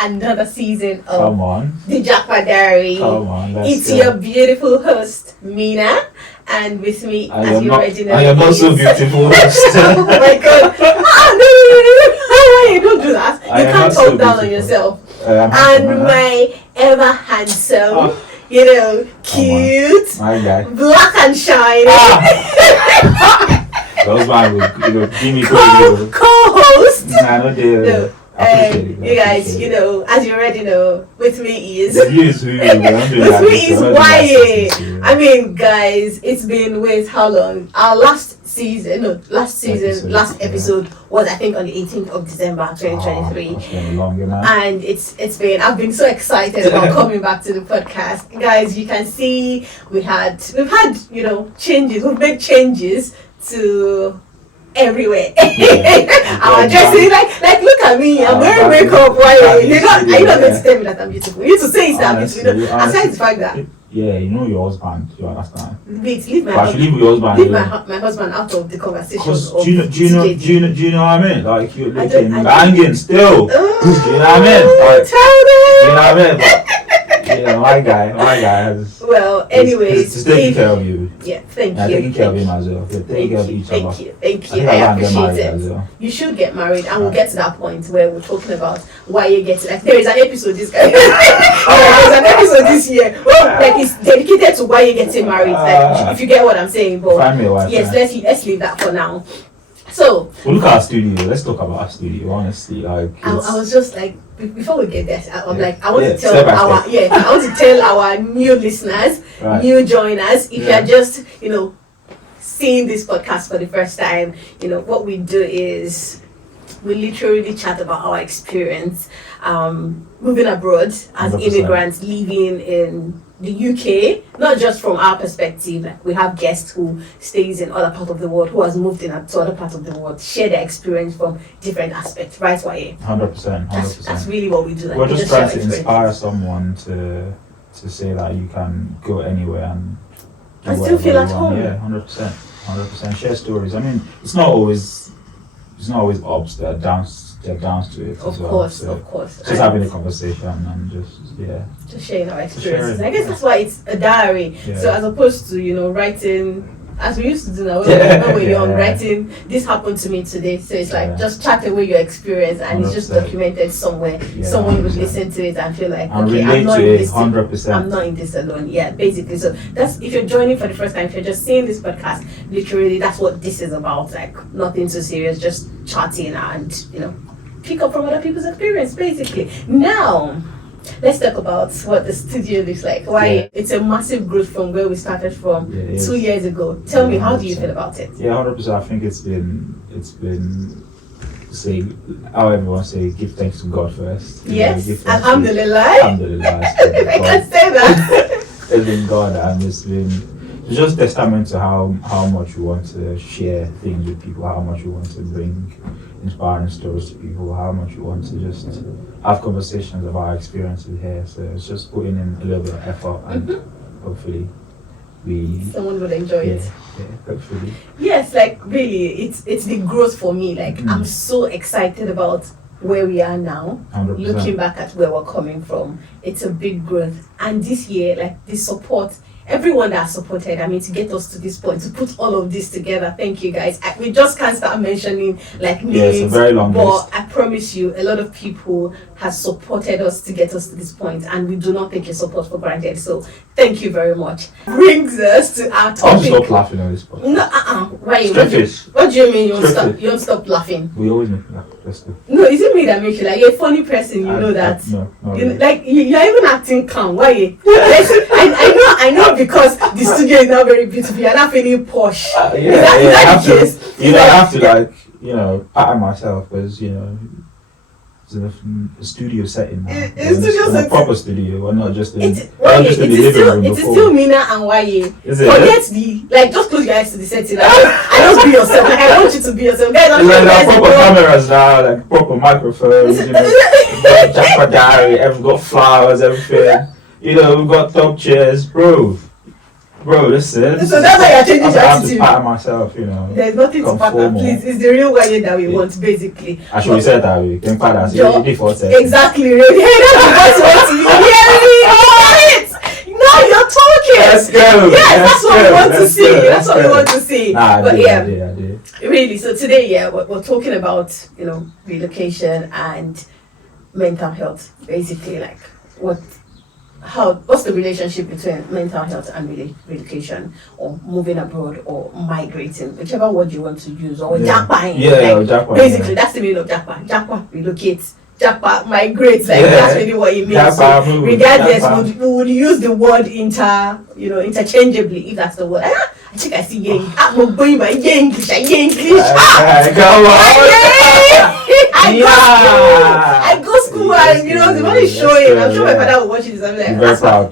another season of Come on. the JAKPA Diary. Come on. It's your beautiful host, Meenah, and with me, I as am you not, already know, I am not so is- beautiful. host. Oh my God! No, you don't do that. I You am can't not so talk down on beautiful. yourself. I'm And handsome, my ever handsome, Oh. cute, my guy. black and shiny Those man will, give me co-host. Nah, no deal. No, Appreciate it, you guys, appreciate it. as you already know, with me is You is who you are. Don't do with that. me is Don't do that. Waye. I mean, guys, it's been with how long? Our last episode was I think on the 18th of December 2023. That's been longer, man. And I've been so excited about coming back to the podcast. Guys, you can see we've had changes. We've made changes to everywhere. Our dressing, like look at me, I'm wearing makeup. Why are you not going to tell me that I'm beautiful? You need to say it's that beautiful. Aside the fact that yeah, you know your husband, you understand. wait, leave my But husband, leave your husband. leave my husband out of the conversation. Because Of do you know what I mean? Like you're looking don't- banging still. Do you know what I mean? Like, Tell you them. know what I mean? But, my guy has. Well, anyways, he's taking care of you. yeah, thank Yeah, you. taking care of him as well. They're taking care of each other. Thank you. I I think appreciate married it. as well. You should get married, and we'll get to that point where we're talking about why you get like there is an episode this guy. There's an episode this year. Well, like it's dedicated to why you getting married. Like if you get what I'm saying, but Find me a wife. yes, let's leave that for now. So Well, look at our studio. Let's talk about our studio. Honestly, like I was just like before we get there, I'm like I want to tell step by our step. I want to tell our new listeners, Right. new joiners, if Yeah. you're just seeing this podcast for the first time, what we do is we literally chat about our experience moving abroad as 100%. immigrants living in the UK, not just from our perspective. Like we have guests who stays in other part of the world, who has moved in to other parts of the world, share their experience from different aspects, right, Waye? 100%. That's really what we do. Like, We're we just share trying to experience. inspire someone to say that you can go anywhere and do And still whatever feel you at want. home. Yeah, 100%. Share stories. I mean, it's not always ups. There are downs to it as well. Of course. Just having a conversation and Just sharing our experiences. sharing, I guess that's why it's a diary. Yeah. So as opposed to writing, as we used to do now when we were young, Yeah. writing, this happened to me today. So it's like Yeah. just chat away your experience, and it's just 100%. documented somewhere. Yeah, Someone would 100%. listen to it and feel like, and okay, I'm relate not to in it this. 100%. I'm not in this alone. Yeah, basically. So that's if you're joining for the first time, if you're just seeing this podcast, literally that's what this is about. Like nothing too serious, just chatting and pick up from other people's experience, basically. Now, let's talk about what the studio looks like. Why it's a massive growth from where we started from Yeah, it is. 2 years ago. Tell me, how do you 100%. feel about it? Yeah, 100%. I think it's been say how everyone say give thanks to God first. Yes, give thanks to- alhamdulillah. Alhamdulillah. If I can say that. It's been God, and it's just testament to how much we want to share things with people, how much we want to bring inspiring stories to people, how much we want to just have conversations about our experiences here. So it's just putting in a little bit of effort, and hopefully Someone will enjoy it. Yeah, hopefully. Yes, like really, it's the growth for me. Like I'm so excited about where we are now. 100%. Looking back at where we're coming from, it's a big growth. And this year, like the support, everyone that supported, to get us to this point, to put all of this together, thank you guys. We just can't start mentioning like names, it's a very long but list. I promise you, a lot of people have supported us to get us to this point, and we do not take your support for granted. So thank you very much. Brings us to our I'll topic. stop laughing on this point. No, Why? Straight face. What do you mean you won't Straight stop? face. You won't stop laughing? We always make laugh. Let's go. No, is it me that makes you like you're a funny person? You know that. No, not You know, really. like you're even acting calm. Why? I know because the studio is now very beautiful. You're not feeling posh. Is that I have the case? to. I have to pattern myself because it's a studio setting now. It's studio a setting. proper studio. We're not just in. It we're not just in the living room is before. still Meenah and Waye. Is it? Forget just close your eyes to the setting. I just be yourself. Like, I want you to be yourself. Guys, I'm It's like sure there are you guys proper know. cameras now, like proper microphones. We've got JAKPA Diary. We've got flowers, everything. We've got top chairs, bro. Bro, listen. So that's why you're changing your I have to attitude. pattern myself, you know. There's nothing to pattern, conformal. please. It's the real Waye that we want, basically. I should have said that way. Can pattern. Job- Before Exactly. Really. That's what you hear it. Now you're talking. Let's go. Yes, that's what we want to Let's see. go. That's what we want to see. Nah, But I yeah, did. really. So today, yeah, we're talking about, you know, relocation and mental health. Basically, like what's the relationship between mental health and relocation, or moving abroad, or migrating, whichever word you want to use, or JAKPA. JAKPA. Basically, that's the meaning of JAKPA. JAKPA relocate. JAKPA migrate. Like Yeah. that's really what it means. JAKPA So move. regardless, JAKPA. we would use the word interchangeably, if that's the word. I think I see yang. I'm going by English. English. Come on. I go school and you know the money is showing. I'm sure my father will watch it. I'm like,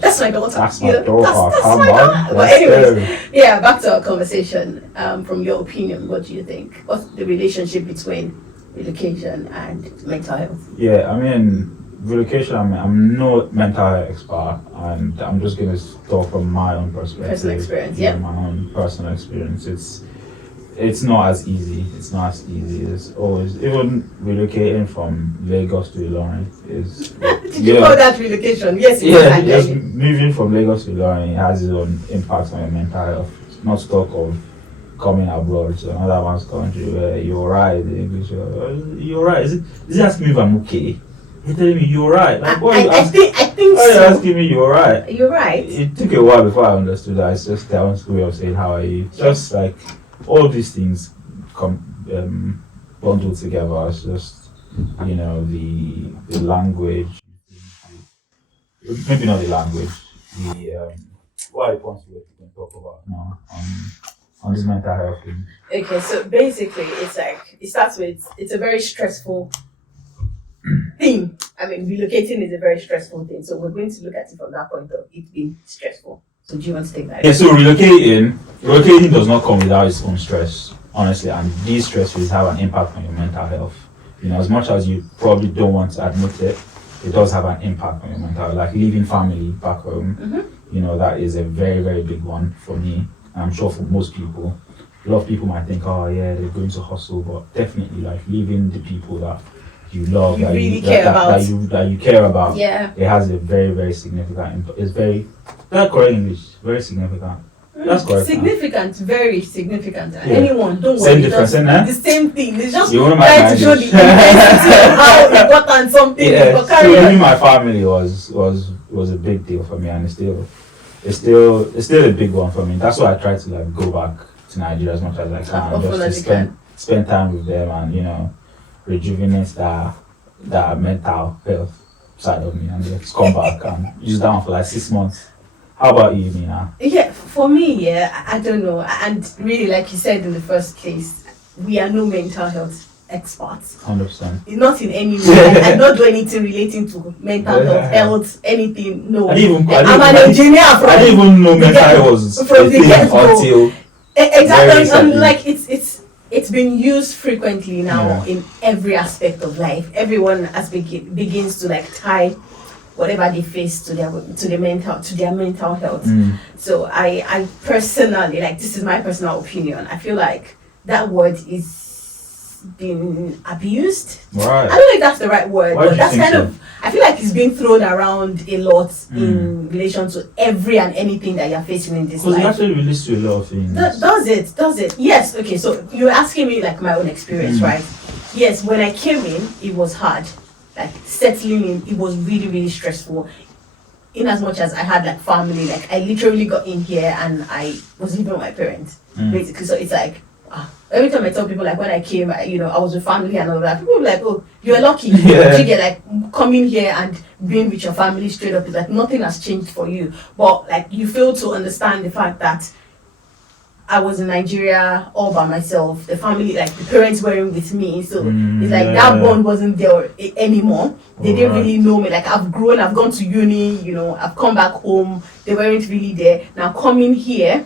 that's my daughter. That's you my know, daughter. That's Come my on. daughter. But Let's anyways, go. yeah, back to our conversation. From your opinion, what do you think? What's the relationship between relocation and mental health? Yeah, I mean, relocation, I'm no mental health expert, and I'm just going to talk from my own perspective. Personal experience, Yeah, yeah. my own personal experience. It's not as easy. It's not as easy. It's always, even relocating from Lagos to Ilorin is... Did you call that relocation? Yes, it Yeah, is. just moving from Lagos to Ilorin has its own impact on your mental health. Not to talk of coming abroad to another one's country where you're right, the English, you're right. Is it asking me if I'm okay? You're telling me you're right. Like, I think why are you so. asking me you're right? You're right. It took a while before I understood that. It's just their own way of saying how are you. Just like all these things come bundled together. It's just, you know, the language, maybe not the language, the what are the points we can talk about now on this mental health thing. Okay, so basically, it's like it starts with it's a very stressful thing. I mean, relocating is a very stressful thing. So we're going to look at it from that point of it being stressful. So do you want to take that? Yeah, so relocating does not come without its own stress, honestly, and these stresses have an impact on your mental health. You know, as much as you probably don't want to admit it, it does have an impact on your mental health. Like leaving family back home, you know, that is a very, very big one for me. And I'm sure for most people. A lot of people might think, oh yeah, they're going to hustle, but definitely like leaving the people that you love, You that really you care that, about. that you care about. Yeah. It has a very, very significant impact. It's very, that's correct English, very significant. That's correct. Significant, very significant. Yeah. Anyone, don't Same worry. difference, Just eh? the same thing. It's just You wouldn't trying mind to show the English. intensity of how important something is. But So carry on. leaving my family was a big deal for me, and it's still a big one for me. That's why I try to like go back to Nigeria as much as I can, Often just as to you can. spend time with them and, you know, rejuvenate that mental health side of me, and just come back and use that one for like 6 months. How about you, Meenah? Yeah, for me, yeah, I don't know. And really, like you said in the first case, we are no mental health experts. 100%. Not in any way. I don't do anything relating to mental health, anything. No. I'm an engineer from. I didn't even know mental health was from a the thing get-go. until Exactly. recently. And like it's been used frequently now in every aspect of life. Everyone begins to like tie whatever they face to their mental health. So I personally, like, this is my personal opinion, I feel like that word is being abused. Right. I don't know if that's the right word, Why but do you that's think kind so? of, I feel like it's being thrown around a lot in relation to every and anything that you're facing in this Because it life. actually relates to a lot of things. Does it? Yes. Okay, so you're asking me like my own experience, right? Yes, when I came in, it was hard. Like settling in, it was really, really stressful. In as much as I had like family, like I literally got in here and I was living with my parents, basically. So it's like, every time I tell people like when I came, I was with family and all that, people were like, oh, you're lucky. Yeah. You get like coming here and being with your family straight up is like nothing has changed for you. But like you fail to understand the fact that I was in Nigeria all by myself. The family, like the parents weren't with me, so it's like that bond wasn't there anymore. They didn't really know me. Like I've grown, I've gone to uni, I've come back home. They weren't really there. Now coming here,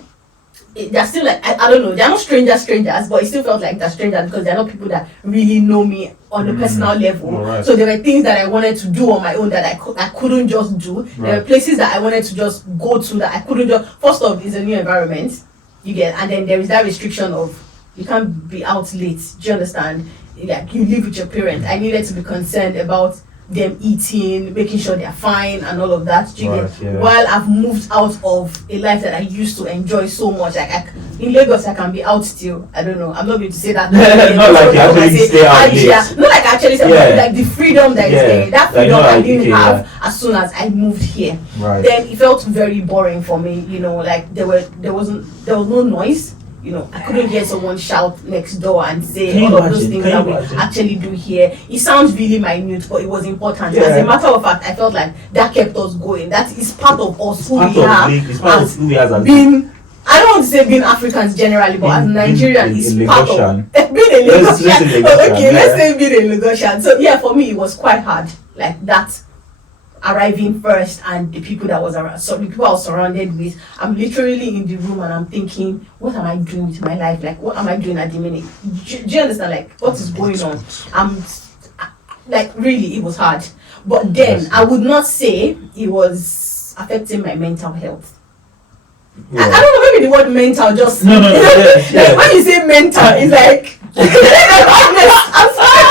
they're still like, I don't know, they're not strangers, but it still felt like they're strangers because they're not people that really know me on a personal level. Right. So there were things that I wanted to do on my own that I couldn't just do. Right. There were places that I wanted to just go to that I couldn't just. First off, it's a new environment, you get, and then there is that restriction of you can't be out late. Do you understand? Like you live with your parents. I needed to be concerned about them eating, making sure they're fine and all of that. Do you get? Yeah. While I've moved out of a life that I used to enjoy so much, like in Lagos I can be out still. I don't know, I'm not going to say that. Not like you actually stay out late. Not like I actually say, but like the freedom that is there, that freedom like, I didn't have as soon as I moved here. Right. Then it felt very boring for me, you know, like there was no noise. You know, I couldn't hear someone shout next door and say all of those things that we actually do here. It sounds really minute, but it was important. As a matter of fact, I felt like that kept us going. That is part of us who we are. It's part of who we are as being, I don't want to say being Africans generally, but as Nigerian, it's part of being a Lagosian. Let's say being a Lagosian. So yeah, for me, it was quite hard. Like that. Arriving first and the people that was around, so the people I was surrounded with, I'm literally in the room and I'm thinking, what am I doing with my life? Like, what am I doing at the minute? Do you understand? Like, what is going on? Like, really, it was hard. But then I would not say it was affecting my mental health. I don't know, maybe the word mental just no. Like when you say mental, it's like I'm sorry.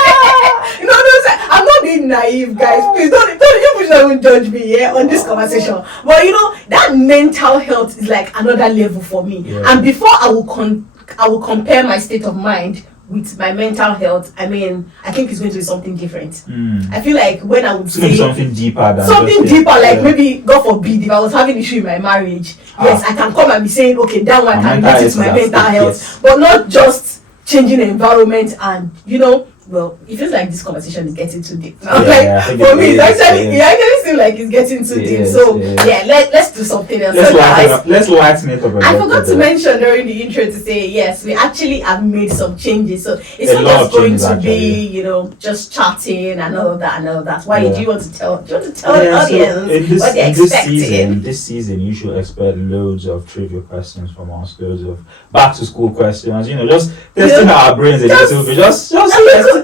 You know what I'm saying? I'm not being naive, guys. Please don't you don't judge me on this conversation. But you know, that mental health is like another level for me. And before I will compare my state of mind with my mental health, I mean, I think it's going to be something different. I feel like when I would say something deeper than something deeper, like maybe God forbid, if I was having issue in my marriage, yes, I can come and be saying, okay, that one can relate it to my mental health, but not just changing the environment and you know. Well, it feels like this conversation is getting too deep. For me, it actually seems like it's getting too deep. So let's do something else. Let's lighten it up. I forgot to mention during the intro to say yes, we actually have made some changes. So it's not just going to be, you know, just chatting and all of that. Why do you want to tell the audience what they're expecting? This season, you should expect loads of trivia questions from us, loads of back to school questions. You know, just testing our brains a little bit. Just a little bit.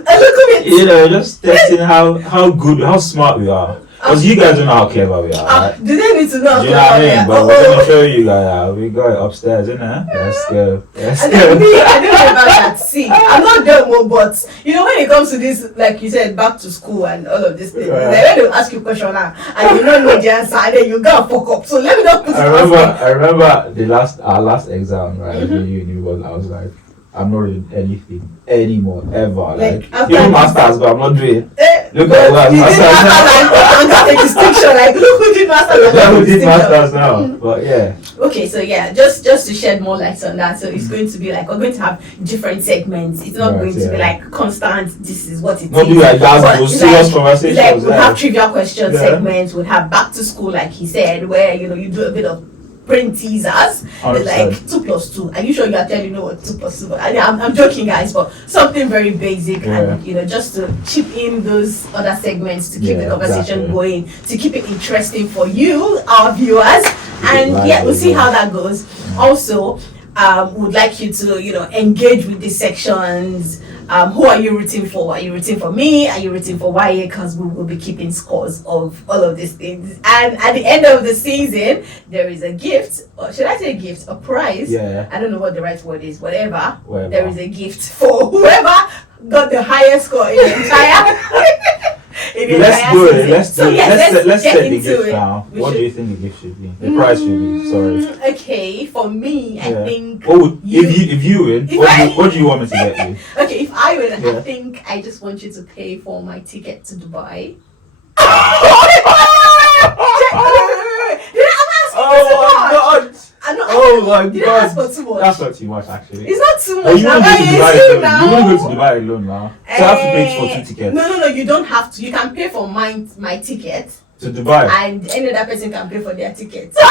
You know, just testing how good, how smart we are. Because you guys don't know how clever we are. Right? Do they need to know how clever we are? But we're going to show you guys. We got it upstairs, isn't it? Let's go. I don't know about that. See, I'm not dumb, but you know, when it comes to this, like you said, back to school and all of this thing, like when they ask you a question now and you don't know the answer, and then you gotta fuck up. So let me not put it. I remember our last exam, right? In uni I was like, I'm not reading anything anymore, ever. Like even masters, but I'm not doing. Look at what masters. I'm got a distinction. Like look who did masters. Who did masters now? But yeah. Okay, so yeah, just to shed more light on that. So it's going to be like we're going to have different segments. It's not going to be like constant. This is what it is. Not be like that. Those serious conversations. Like we'll have trivia question segments. We'll have back to school, like he said, where you know you do a bit of brain teasers, like 2 plus 2. Are you sure you actually know what 2 plus 2? I'm joking, guys, but something very basic, and you know, just to chip in those other segments to keep the conversation going, to keep it interesting for you, our viewers, and we'll see how that goes. Also, would like you to engage with these sections. Who are you rooting for? Are you rooting for me? Are you rooting for Waye? Because we will be keeping scores of all of these things. And at the end of the season, there is a gift, or should I say gift? A prize? Yeah. I don't know what the right word is. Whatever. There is a gift for whoever got the highest score in the entire. Let's do it. Let's set the gift now. What do you think the gift should be? The prize should be. Sorry. Okay, for me, I think. If you win, what do you want me to get you? Okay, if I win, I think I just want you to pay for my ticket to Dubai. Oh my god! Ask for too much. That's not too much, actually. It's not too much. You wouldn't go to Dubai alone now. So I have to pay for 2 tickets. No. You don't have to. You can pay for my ticket to Dubai, and any other person can pay for their ticket. No,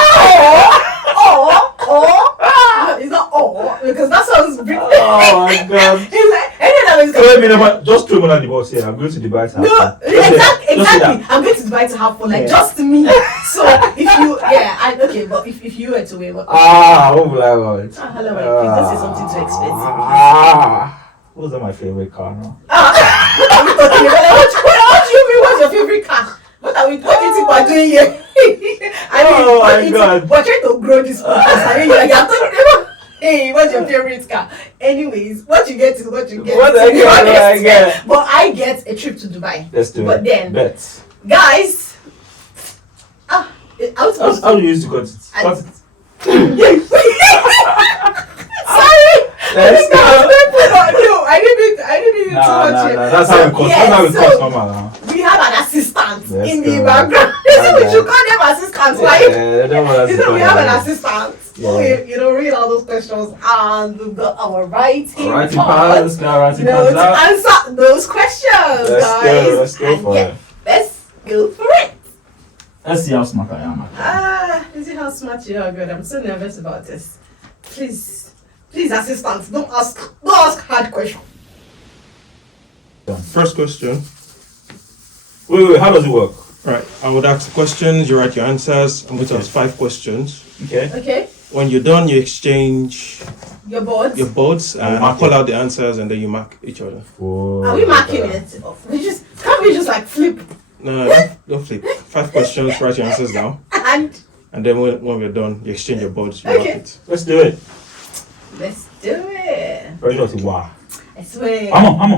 it's not because that sounds big. Oh my god! It's like any other favorite car. Wait a minute, just throw me on the bus here. I'm going to Dubai to have No, fun. exactly. I'm going to Dubai to have fun, like just me. So if you, but if you were to win, what? What will I want? Hello, please don't say something too expensive. What's my favorite car now? What are we talking about? What do you mean? What's your favorite car? What do you think we're doing here? Oh my God. We're trying to grow this podcast. I mean, you're talking about, hey, what's your favorite car? Anyways, what you get is what you get. What I get? But I get a trip to Dubai. Let's do it. But then, bet. guys, How do you use to cut it? Cut it. Sorry. Let's go. No, I didn't mean it too much. That's how we cut. That's how we cut normal now. We have an assistant Let's in go. the background. We should call them assistants, right? We have an assistant. Yeah. We read all those questions and we've got our writing Pads, to answer those questions, guys. Let's go for it. Let's go for it. Let's see how smart I am. Is it how smart you are? Good. I'm so nervous about this. Please, assistants, don't ask hard questions. First question. Wait, how does it work? Right, I would ask questions, you write your answers. I'm going to ask 5 questions. Okay. When you're done, you exchange Your boards. your boards and I'll call out the answers and then you mark each other. Are we marking it? Can't we just like flip? No, don't flip. 5 questions, write your answers down. And then when we're done, you exchange your boards, you mark Okay. it. Let's do it. let's do it. Very just wow. I swear. I'm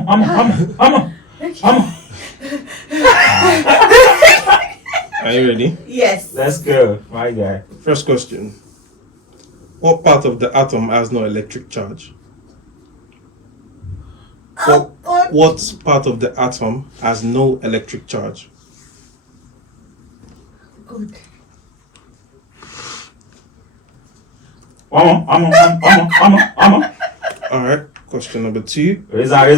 Okay. Are you ready? Yes. Let's go, my guy. First question. What part of the atom has no electric charge? Oh, God. What part of the atom has no electric charge? Good. Alright, question number 2. Reza. Oh my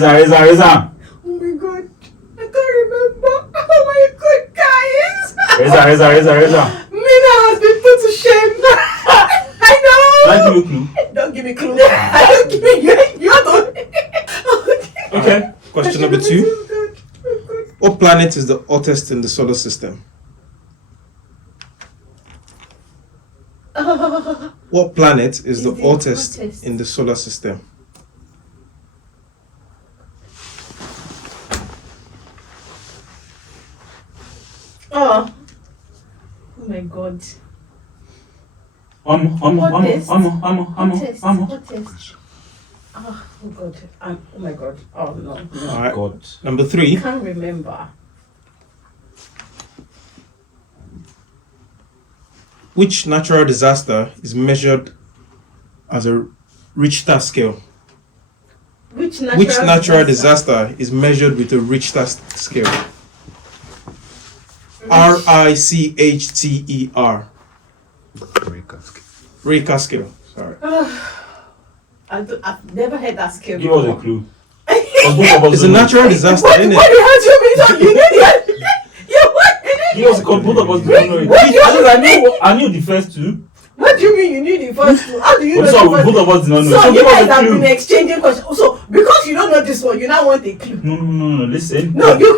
God. I can't remember. Oh my God, guys. Reza. Meenah has been put to shame. I know. Like you clue. Don't give me clue. I don't give me. You don't. Okay. Question number 2. What planet is the hottest in the solar system? What planet is the hottest in the solar system? Oh my God. Hottest. Oh God. Oh my God. Oh no. Alright. God. Number I 3. can't remember. Which natural disaster is measured as a Richter scale? Which Natural disaster is measured with a Richter scale? Richter. Richter scale. Sorry. I've never heard that scale. Give us a before. clue. It's a natural disaster, What isn't the it? hell do you mean? You knew the Give us a clue. Both of us don't know it. I knew the first two. What do you mean you knew the first two? How do you know the So first both of us did not know. So So you give guys us a have been clue. exchanging questions. So because you don't know this one, you now want a clue. No. Listen. No, okay, no,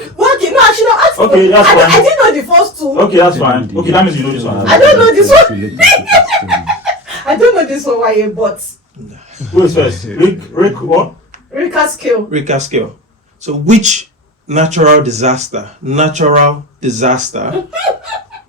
I should not ask. Okay, that's fine. I didn't know the first two. Okay, that's fine. Okay, that means you know this one. I don't know this one. I don't know this one, why, but Who is first? Rick, what? Richter scale. Richter scale. So which natural disaster?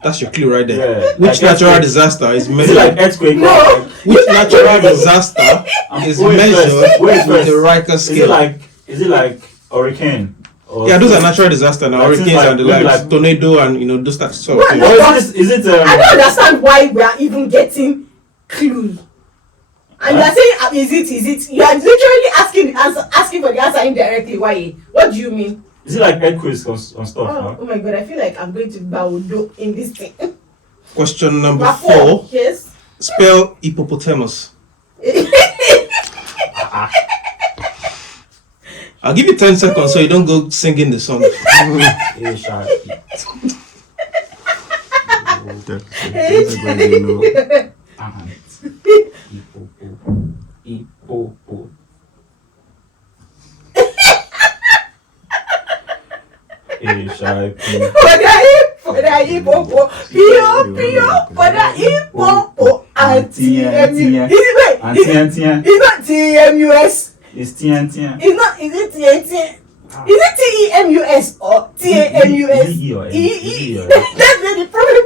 That's your clue right there. Yeah. Which Like natural earthquake. disaster is Is it measured? like earthquake? No. Which natural disaster is Wait measured first. Wait with the first. Richter scale? Is it like hurricane? Or Yeah, those are natural disasters now. Like things Hurricanes like- and the maybe likes, like- tornado and those types of What? things. Or is it I don't understand why we are even getting clues. And you are saying, is it? You are literally asking for the answer indirectly. Why? What do you mean? Is it like earthquakes on stuff? Oh my God, I feel like I'm going to bow in this thing. Question number Number 4. Yes. Spell hippopotamus. I'll give you 10 seconds so you don't go singing the song. Yeah, shy. Hippo. TMUS. It's TN. It's not. Is it TN? Is it TEMUS or TAMUS? That's the problem.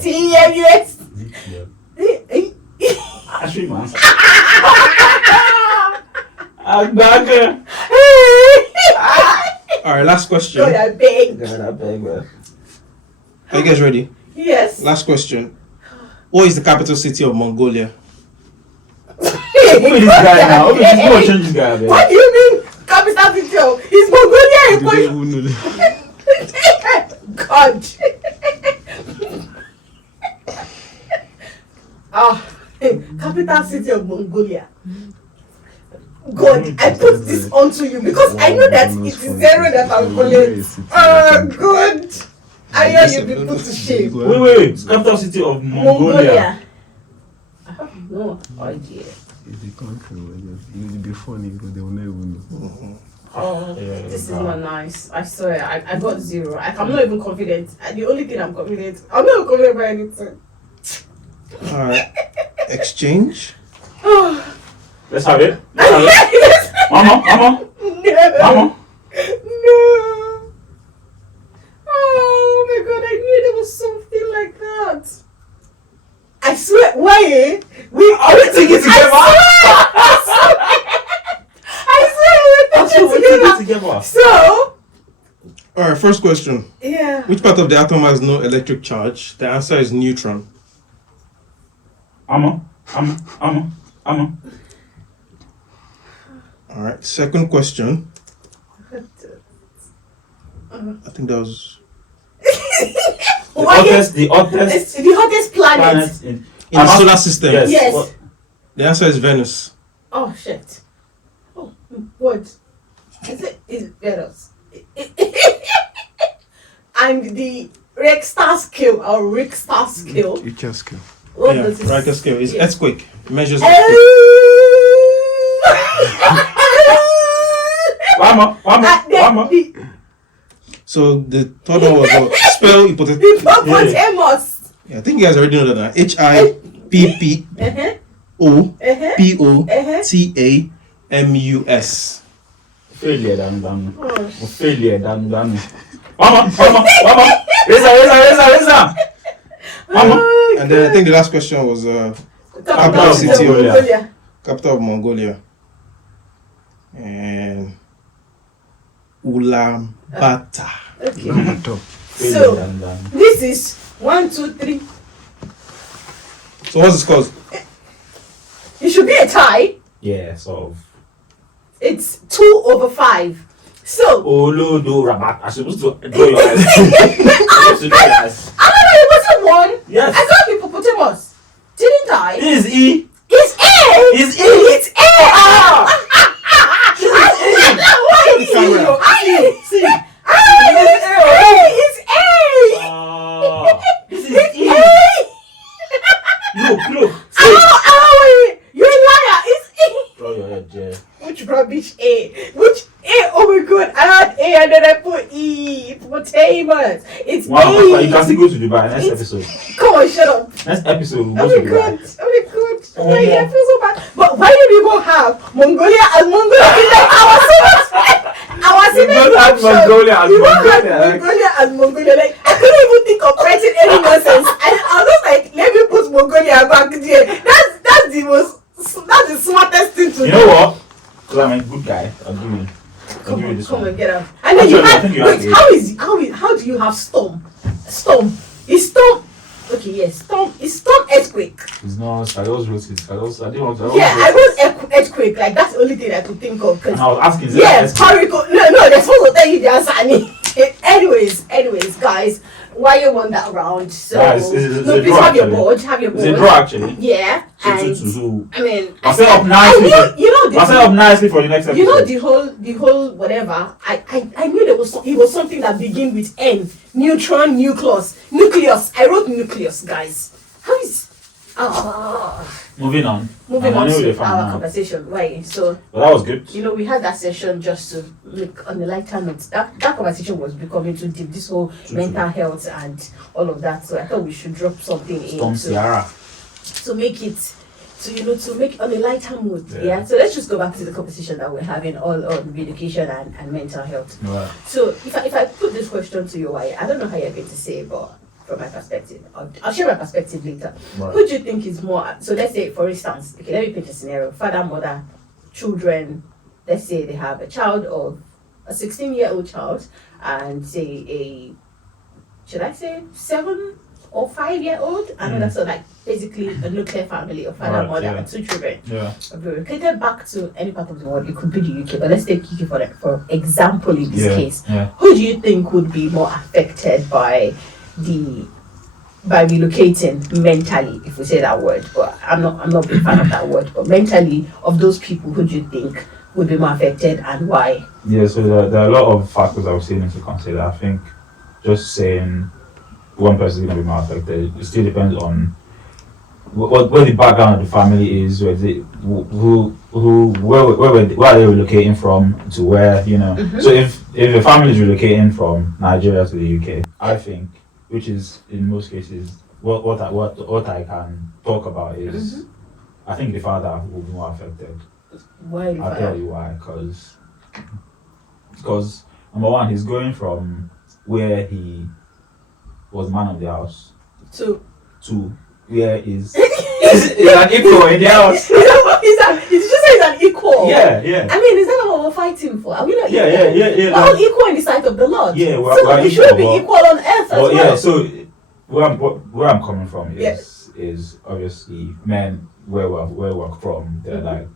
TEMUS. Actually, man. I'm back. Alright, last question. God, I beg. Man. Are you guys ready? Yes. Last question. What is the capital city of Mongolia? Who is this guy now? Who is this guy? What do you mean? Capital city of? Is Mongolia a God. Capital city of Mongolia. God, I put this onto you because I know that it is zero that I'm calling. Oh, God. I know you've been put to shame. Wait. It's capital city of Mongolia. I have no idea. It's the country where it will be funny because they will never know. This is not nice. I swear, I got zero. I'm not even confident. The only thing I'm not even confident about anything. Alright. Exchange. Let's have it. Yes. Mama. No. Oh my God, I knew there was something like that. I swear, why? We Are we taking together? I swear we're together. So, Alright, first question. yeah. Which part of the atom has no electric charge? The answer is neutron. Mama. Alright, second question. I think that was The hottest planet. in the solar system. Yes. The answer is Venus. Oh shit. Oh, what? Is it Venus? And the Richter scale or Richter scale. Richter scale. What Yeah, does it Richter scale is earthquake. It measures Oh. earthquake. Mama. So the third one was spell hypothesis. Hippopotamus. Yeah, I think you guys already know that now. HIPPOPOTAMUS. Failure, damn. Failure, damn. Mama. Raise. Mama. And then I think the last question was Capital city of of Mongolia. capital of Mongolia. And Ulaanbaatar. Okay. Top. So this is 1, 2, 3. So what's the scores? It should be a tie. Yeah, so. It's 2/5. So Olodo Rabat. I'm supposed to draw your eyes. I don't know, it wasn't one. Yes. I got hippopotamus. Didn't I? This is E. It's A. It's E. It's A. See. It's A. This is E. Look. You're a liar. It's A. Draw your head, Jay. Which rubbish A? Which A? Oh my God! I had A and then I put E. Hippopotamus. It's Wow, A. you can still go to Dubai next episode. Come on, shut up. Next episode, we'll Oh go my to Dubai. God! Oh my God! Oh my God! I feel so bad. But why do people have Mongolia as Mongolia? It's like our Mongolia as Mongolia. Mongolia as Mongolia. Like I couldn't even think of writing any nonsense. I was just like, let me put Mongolia back there. That's the smartest thing to do. You know what? Because I'm a good guy. I'll give you this Come one. on, get up. And then Actually, I think you have wait, to- how do you have storm? Storm. Is storm okay, yes, storm earthquake. It's not, I just wrote it. I didn't want to. Yeah, I wrote earthquake, like that's the only thing I could think of. And I was asking, is it Yeah, earthquake? hurricane. No, they're supposed to tell you the answer. Anyways, guys, why you won that round? So Yeah, it's a please draw, have your actually. board. Have your board. It's a draw actually. Yeah, and So, I mean, I'll set up nicely. you know I'll set up nicely for the next episode. You know the whole whatever. I knew it was something that began with N. Neutron, nucleus. I wrote nucleus, guys. How is Moving on. Moving I'm on with the to fan our now. conversation. Right. So, But that was good. we had that session just to make on the lighter note. That conversation was becoming too deep. This whole mental health and all of that. So I thought we should drop something Storm in Ciara. to make it to make on a lighter mood. Yeah. Yeah. So let's just go back to the conversation that we're having all on education and mental health. Right. So if I put this question to you, Waye, I don't know how you're going to say it, but from my perspective, I'll share my perspective later. Right. Who do you think is more? So let's say, for instance, okay, let me paint a scenario: father, mother, children. Let's say they have a child of a 16-year-old child, and say should I say 7 or 5-year-old? I know that's like basically a nuclear family of father, Right, mother, yeah. and 2 children. Yeah. Relocated back to any part of the world. It could be the UK, but let's take UK for example in this case. Yeah. Who do you think would be more affected by relocating mentally, if we say that word? But I'm not a big fan of that word. But mentally, of those people, who do you think would be more affected and why? Yeah, so there are a lot of factors I was saying to consider. I think just saying one person is going to be more affected, it still depends on what the background of the family is, where they, where are they relocating from to where, So if a family is relocating from Nigeria to the UK, I think, which is in most cases what I can talk about is, I think the father will be more affected. Why? I'll tell you why, because number one, he's going from where he was man of the house to where is an equal in the house. Did you just say it's an equal? Yeah. I mean, is that what we're fighting for? Are we not equal? Yeah. We're all equal in the sight of the Lord. Yeah, so we should be equal on earth as well. Yeah, so where I'm coming from is obviously men where we're from, they're like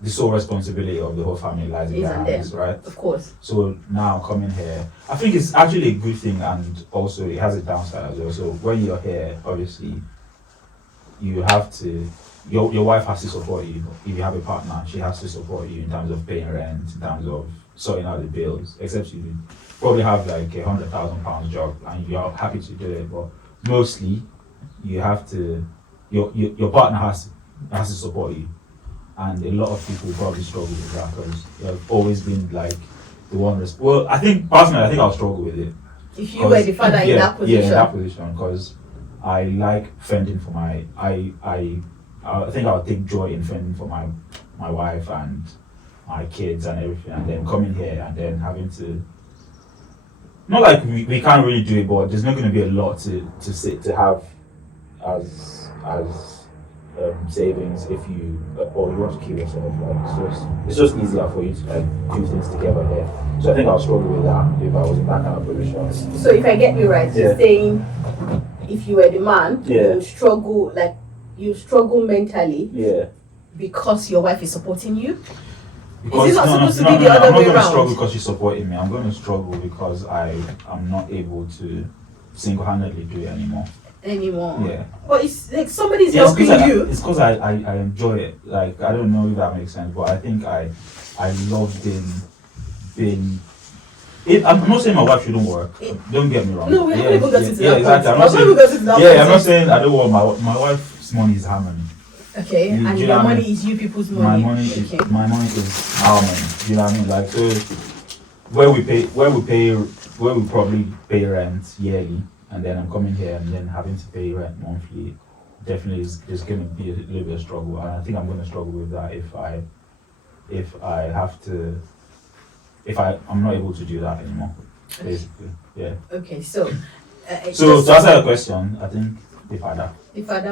the sole responsibility of the whole family lies in their hands, right? Of course. So now coming here, I think it's actually a good thing, and also it has a downside as well. So when you're here, obviously, you have to, your wife has to support you. If you have a partner, she has to support you in terms of paying rent, in terms of sorting out the bills, except you probably have like £100,000 job and you're happy to do it, but mostly you have to, your partner has to support you. And a lot of people probably struggle with that because you've always been like the one. Well, I think personally, I'll struggle with it. If you were the father in that position. Yeah, in that position, because I like fending for my. I think I'll take joy in fending for my wife and my kids and everything, and then coming here and then having to. Not like we can't really do it, but there's not going to be a lot to have as savings if you or you want to kill yourself. Like it's just easier for you to like do things together here. So I think I'll struggle with that if I was in that kind of position. So if I get you right, you're saying if you were the man, you struggle mentally. Yeah. Because your wife is supporting you. Because is it not supposed to be the I'm other not way going to around? struggle because she's supporting me. I'm going to struggle because I'm not able to single-handedly do it anymore. Yeah. But it's like somebody's helping you. It's because I enjoy it. Like, I don't know if that makes sense, but I think I love being. I'm not saying my wife shouldn't work. Don't get me wrong. No, we haven't even got into that. Exactly. I'm not saying I don't want my wife's money is her money. Okay, and your money is you people's money. My money is our money. You know what I mean? Like, so where we probably pay rent yearly, and then I'm coming here and then having to pay rent monthly, definitely is going to be a little bit of struggle, and I think I'm going to struggle with that if I'm not able to do that anymore. Basically, yeah. Okay, so. So to answer your question, I think the father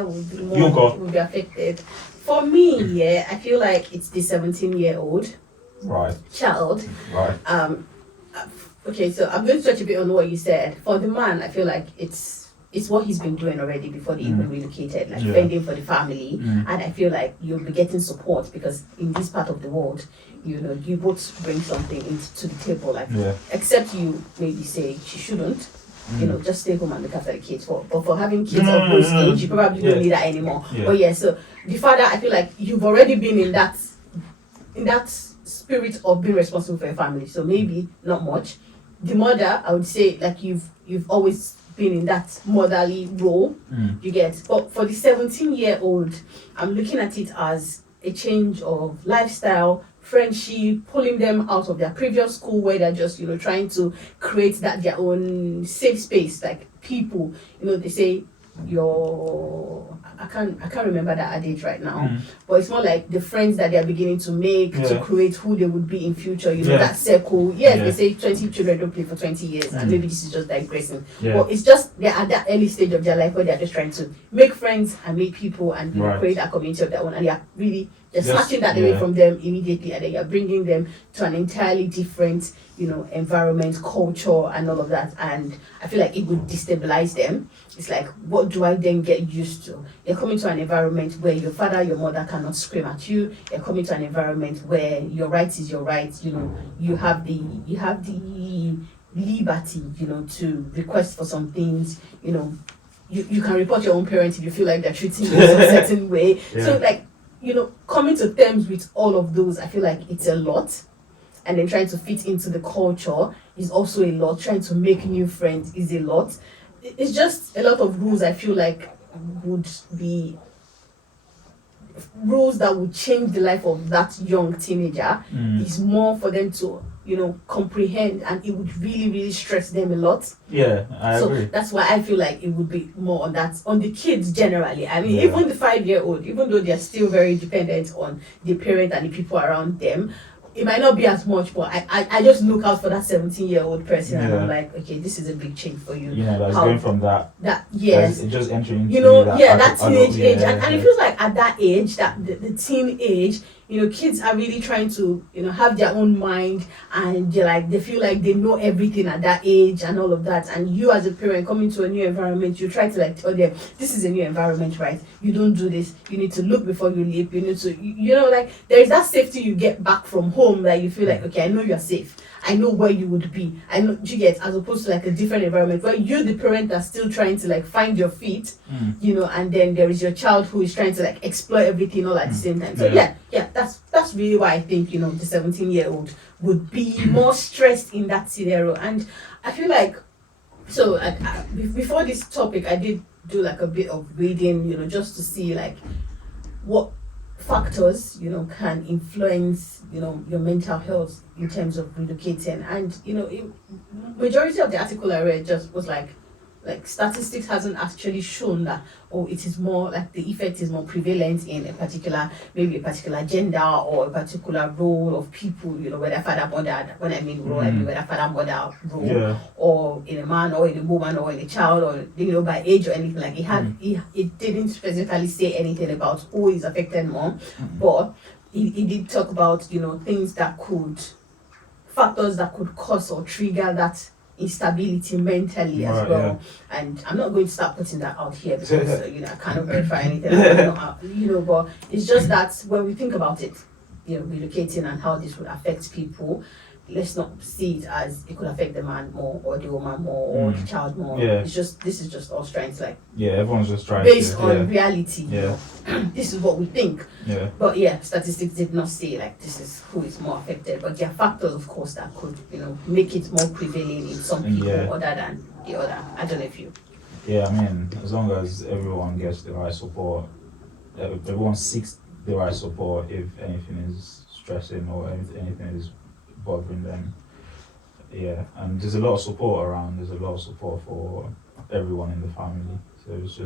would be would be affected. For me, I feel like it's the 17-year-old child. Right. Okay, so I'm going to touch a bit on what you said. For the man, I feel like it's what he's been doing already before they even relocated, like fending for the family. And I feel like you'll be getting support because in this part of the world, you both bring something to the table. Like, except you maybe say she shouldn't. Just stay home and look after the kids. But for having kids of those age, you probably don't need that anymore. But so the father, I feel like you've already been in that spirit of being responsible for your family. So maybe not much. The mother, I would say, like you've always been in that motherly role. You get, but for the 17-year-old, I'm looking at it as a change of lifestyle, friendship, pulling them out of their previous school where they're just, trying to create that their own safe space. Like people, they say I can't remember that adage right now, but it's more like the friends that they're beginning to make to create who they would be in future, that circle. They say 20 children don't play for 20 years, and maybe this is just digressing, but it's just they're at that early stage of their life where they're just trying to make friends and meet people and create a community of their own, and they're really snatching that away from them immediately, and then you're bringing them to an entirely different environment, culture, and all of that. And I feel like it would destabilize them. It's like, what do I then get used to? You're coming to an environment where your father, your mother cannot scream at you. You're coming to an environment where your right is your right. You have the liberty, to request for some things. You can report your own parents if you feel like they're treating you in a certain way. So like, coming to terms with all of those, I feel like it's a lot. And then trying to fit into the culture is also a lot. Trying to make new friends is a lot. It's just a lot of rules. I feel like would be rules that would change the life of that young teenager. It's more for them to comprehend, and it would really, really stress them a lot. I agree. That's why I feel like it would be more on the kids generally. I mean, even the 5-year-old, even though they're still very dependent on the parent and the people around them, it might not be as much, but I just look out for that 17-year-old person, and I'm like, okay, this is a big change for you. That's going from that yes, just entering into that teenage age, and it feels like at that age, that the teen age, kids are really trying to have their own mind, and they feel like they know everything at that age and all of that. And you as a parent coming to a new environment, you try to tell them, this is a new environment, right? You don't do this. You need to look before you leap. You need to there is that safety you get back from home that you feel like, okay, I know you're safe. I know where you would be. I know, you get, as opposed to a different environment where you, the parent, are still trying to find your feet, and then there is your child who is trying to explore everything all at the same time. So that's really why I think the 17-year-old would be more stressed in that scenario. And I feel like, so before this topic, I did do a bit of reading, just to see what factors can influence your mental health in terms of relocating. And majority of the article I read just was like statistics hasn't actually shown that it is more the effect is more prevalent in maybe a particular gender or a particular role of people, whether father mother, when I mean role, I mean whether father mother role, or in a man or in a woman or in a child, or by age or anything. It didn't specifically say anything about who is affected more, but it did talk about factors that could cause or trigger that instability mentally as well. And I'm not going to start putting that out here because I cannot verify anything. But it's just that when we think about it, relocating and how this would affect people, let's not see it as it could affect the man more or the woman more or the child more. This is just us trying to everyone's just trying based on reality. This is what we think. But statistics did not say this is who is more affected. But there are factors, of course, that could make it more prevailing in some people other than the other. I don't know if you. I mean, as long as everyone gets the right support, everyone seeks the right support if anything is stressing or anything is bothering them. And there's a lot of support around. There's a lot of support for everyone in the family. So it's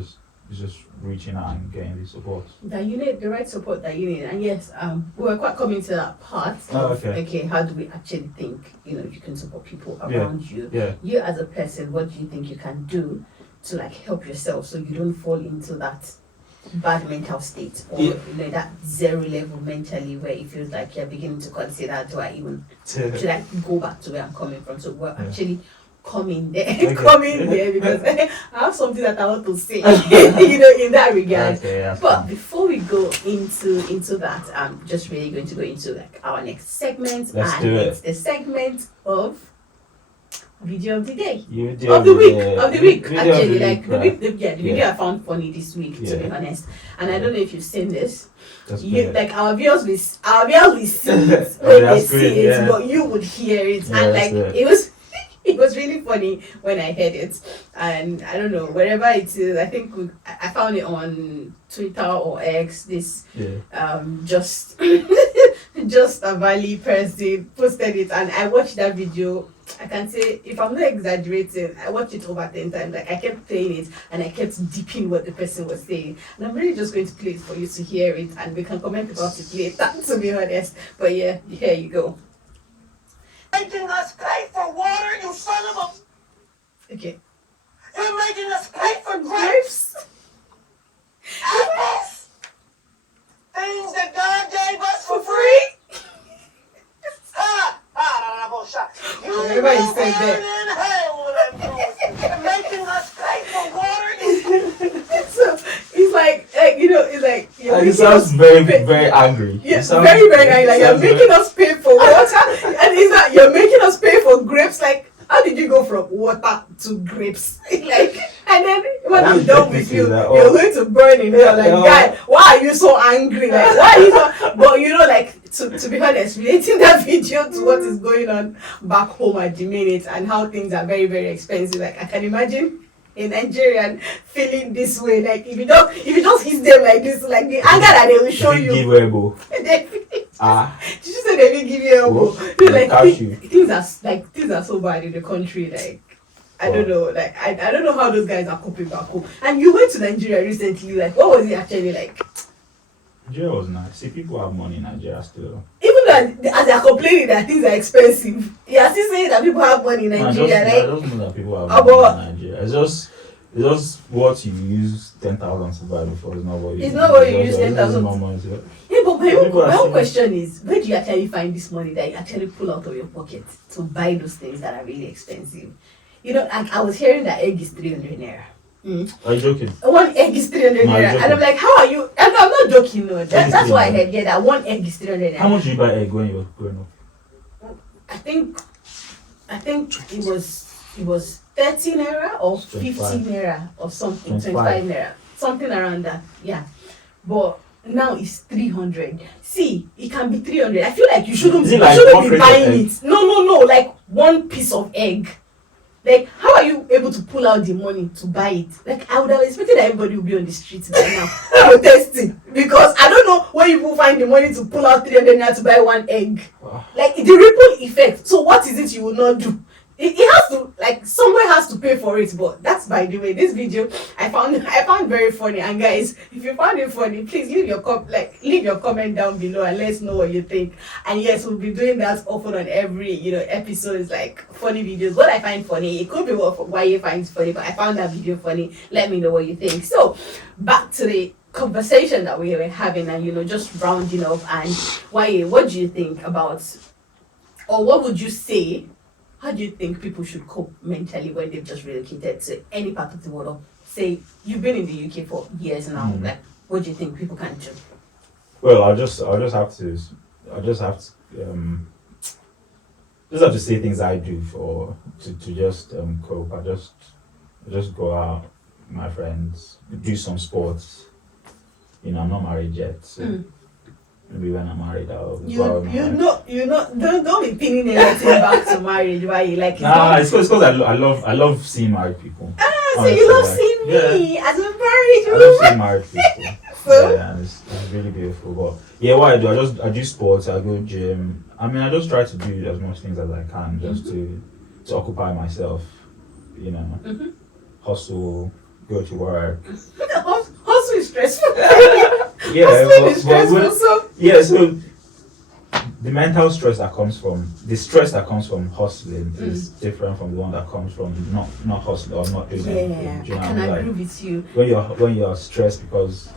just reaching out and getting the support. That you need the right support that you need. And yes, we were quite coming to that part. Okay, how do we actually think you can support people around you? You as a person, what do you think you can do to help yourself so you don't fall into that bad mental state, or that zero level mentally where it feels like you're beginning to consider, should I go back to where I'm coming from? So we're actually coming there because I have something that I want to say in that regard. But before we go into that, I'm just really going to go into our next segment. It's the segment of video of the day, of the week. Actually, the video I found funny this week, to be honest. And I don't know if you've seen this. Our viewers will see it when they see it, but you would hear it, and it was It was really funny when I heard it, and I don't know wherever it is. I think I found it on Twitter or X. This just just a Valley person posted it, and I watched that video. I can say, if I'm not exaggerating, I watched it over 10 times. Like, I kept playing it and I kept deeping what the person was saying. And I'm really just going to play it for you to hear it, and we can comment about it later, to be honest. But yeah, here you go. Making us pay for water, you son of a... Okay. You're making us pay for grapes, apples, things that God gave us for free. Everybody said that. You're making us pay for water. So it's like it's like It sounds very angry. Yeah, It sounds- very angry. Like, you're it sounds making us pay for water, and it's like you're making us pay for grapes. Like, how did you go from water to grapes? Like, and then when I'm done with you, you're going to burn in hell. Like, guy, why are you so angry? Like, why are you so? But like, to be honest, relating that video to what is going on back home at the minute and how things are very, very expensive. Like, I can imagine a Nigerian feeling this way. Like, if you just hit them like this, like the anger that they will show you. Give her a go. Did you say they will give you a elbow? Things are so bad in the country. Like, I don't know. Like, I don't know how those guys are coping back home. And you went to Nigeria recently. Like, what was it actually like? Nigeria was nice. See, people have money in Nigeria still. Even though as they're complaining that things are expensive, you're still saying that people have money in Nigeria. I just know that people have money in Nigeria. It's just what you use 10,000 to buy before. It's not what you use 10,000. Yeah, but my own question is, where do you actually find this money that you actually pull out of your pocket to buy those things that are really expensive? I was hearing that egg is 300 naira. Are you joking? One egg is 300 naira. And I'm like, how are you? I'm not joking, no. That's why I heard, that one egg is 300 naira. How much did you buy egg when you were growing up? I think it was 30 naira or 50 naira or something, 25 naira, something around that. Yeah, but now it's 300. See, it can be 300. I feel like you shouldn't be buying it. No, like one piece of egg. Like, how are you able to pull out the money to buy it? Like, I would have expected that everybody would be on the streets right now protesting, because I don't know where you will find the money to pull out 300 naira to buy one egg. Like, the ripple effect. So what is it you will not do? It has to, like, somewhere has to pay for it. But that's, by the way, this video I found very funny. And guys, if you found it funny, please leave your comment down below and let us know what you think. And yes, we'll be doing that often on every episodes, like funny videos. What I find funny, it could be what Waye finds funny, but I found that video funny. Let me know what you think. So back to the conversation that we were having, and just rounding off. And Waye, what do you think about, or what would you say? How do you think people should cope mentally when they've just relocated to any part of the world? Or say you've been in the UK for years now. Like, what do you think people can do? Well, I just have to say things I do to just cope. I just go out with my friends, do some sports. I'm not married yet, so maybe when I'm married, I'll go out with my don't be pinning anything back to marriage. Why you like? It's because I love seeing married people. So you love seeing me as a married I love seeing married people. Yeah, and it's really beautiful. But yeah, what I do, I do sports. I go gym. I mean, I just try to do as much things as I can just to occupy myself. Hustle, go to work. Hustle is stressful. So the mental stress that comes from hustling is different from the one that comes from not hustling or not doing anything. I can agree with you. When you're stressed because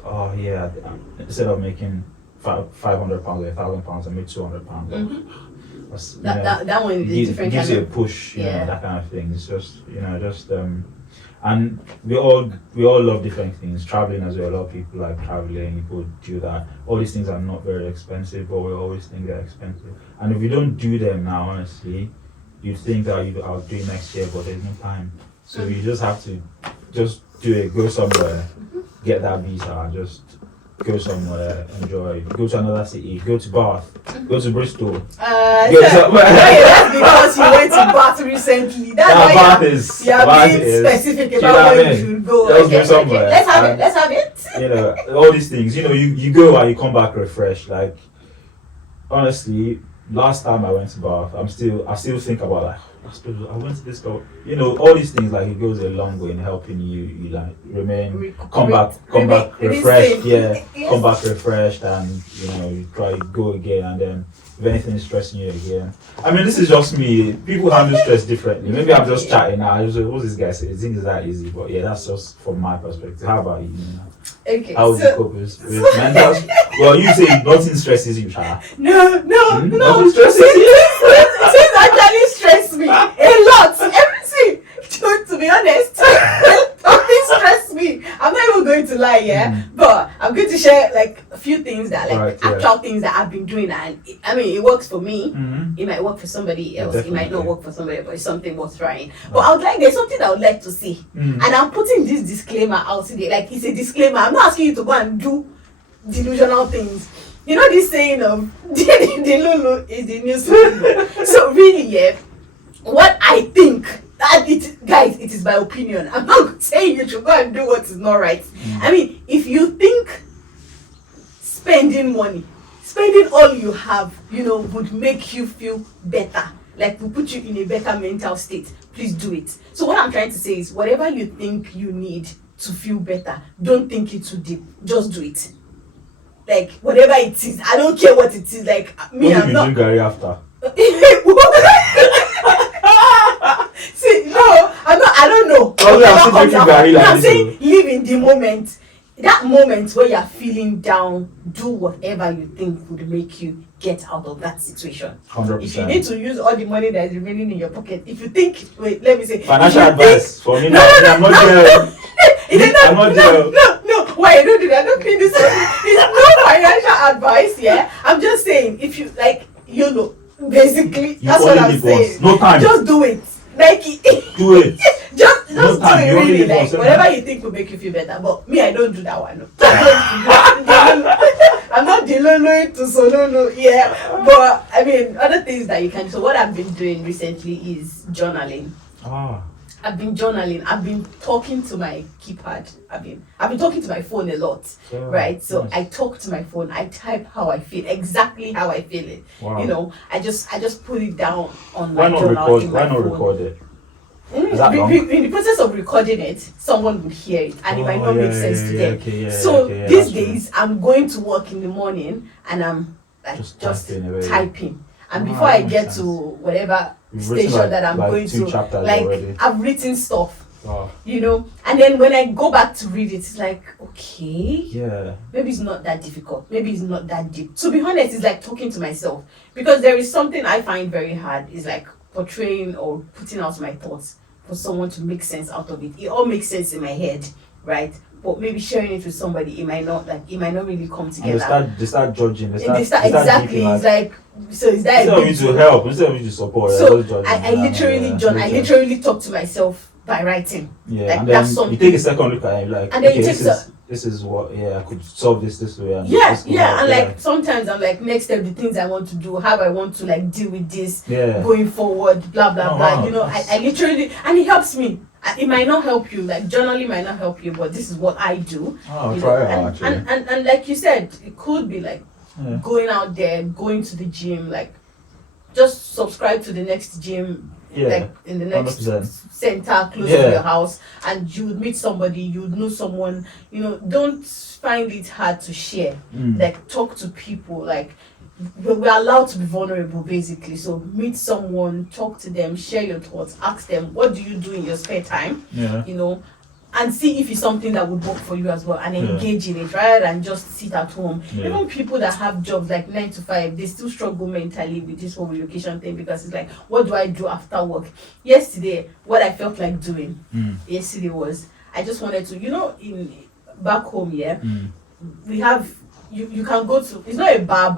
instead of making £500 or £1,000, I made £200. That one is different. Gives you a push, that kind of thing. It's just and we all love different things. Traveling as well. A lot of people like traveling. People do that. All these things are not very expensive, but we always think they're expensive. And if we don't do them now, honestly, you'd think that I'll do it next year, but there's no time. So you just have to just do it. Go somewhere, get that visa, and just go somewhere, enjoy, go to another city, go to Bath, go to Bristol. Go So, that's because you went to Bath recently. That's why Bath is being specific about where you should go. Let's go somewhere. Okay. Let's have it. You know, all these things. You know, you go and you come back refreshed. Like, honestly, last time I went to Bath, I still think about like, I went to this go. You know, all these things, like, it goes a long way in helping you like remain, come back refreshed. Yeah, yes. come back refreshed, and you know, you try to go again, and then if anything is stressing you again. I mean, this is just me. People handle stress differently. Maybe I'm just chatting now. What's this guy saying? It seems that easy, but yeah, that's just from my perspective. How about you? Okay. How would you cope with mental? Well, you say nothing stresses you, Shah. No. Nothing stresses you. Things actually stress me a lot. Everything. To be honest, nothing stress me. I'm not even going to lie, but I'm going to share like a few things that actual things that I've been doing, and it works for me. It might work for somebody else. It might not work for somebody, but it's something worth trying. But there's something I would like to see, and I'm putting this disclaimer out today. Like, it's a disclaimer. I'm not asking you to go and do delusional things. You know this saying of the Lulu is the new Lulu. So really, what I think, guys, it is my opinion. I'm not saying you should go and do what is not right. I mean, if you think spending all you have, would make you feel better, like will put you in a better mental state, please do it. So what I'm trying to say is, whatever you think you need to feel better, don't think it too deep. Just do it. Like, whatever it is, I don't care what it is. Like, me, I'm not. Gary after. See, no, I'm not. I don't know. I'm saying, live in the moment. That moment where you're feeling down, do whatever you think would make you get out of that situation. 100%. If you need to use all the money that is remaining in your pocket, if you think, wait, let me say, financial advice for me. I'm not there. I'm not there. No. Why don't do that? Don't clean this up. It's no financial advice. Yeah, I'm just saying, if you like, basically, that's what I'm saying. No time. Just do it. Like, do it. Just No do time. it, really. Like, whatever you think will make you feel better. But me, I don't do that one. I'm not delulu to solo. Yeah, but I mean, other things that you can. So what I've been doing recently is journaling. I've been journaling. I've been talking to my keypad. I've been talking to my phone a lot, right? So nice. I talk to my phone. I type how I feel, exactly how I feel it. Wow. I just put it down on why my not journal. Why not record it? In the process of recording it, someone would hear it, and it might not make sense to them. These days, I'm going to work in the morning, and I'm like just typing. And before I get to whatever station that I'm going to, I've written stuff, and then when I go back to read it, it's like, okay, maybe it's not that difficult, maybe it's not that deep. To be honest, it's like talking to myself, because there is something I find very hard, is like portraying or putting out my thoughts for someone to make sense out of it. It all makes sense in my head, right? But maybe sharing it with somebody, it might not really come together. They start judging. Exactly. It's like, so is that instead of you to help, instead of you to support? So I literally talk to myself by writing. Yeah, like, and then you take a second look at it, like, and then this is what I could solve this way. And like sometimes I'm like, next step, the things I want to do, how I want to like deal with this going forward, blah blah blah. I literally, and it helps me. It might not help you, like journaling might not help you, but this is what I do. And like you said, it could be like going out there, going to the gym, like just subscribe to the next gym, like in the next 100%. Center close to your house, and you would meet somebody, you would know someone. Don't find it hard to share. Like, talk to people. Like, we're allowed to be vulnerable, basically. So meet someone, talk to them, share your thoughts, ask them, what do you do in your spare time? And see if it's something that would work for you as well, and engage in it rather than just sit at home. Even people that have jobs like 9 to 5, they still struggle mentally with this whole relocation thing, because it's like, what do I do after work? Yesterday, what I felt like doing yesterday was, I just wanted to, in back home, we have, you can go to, it's not a bar,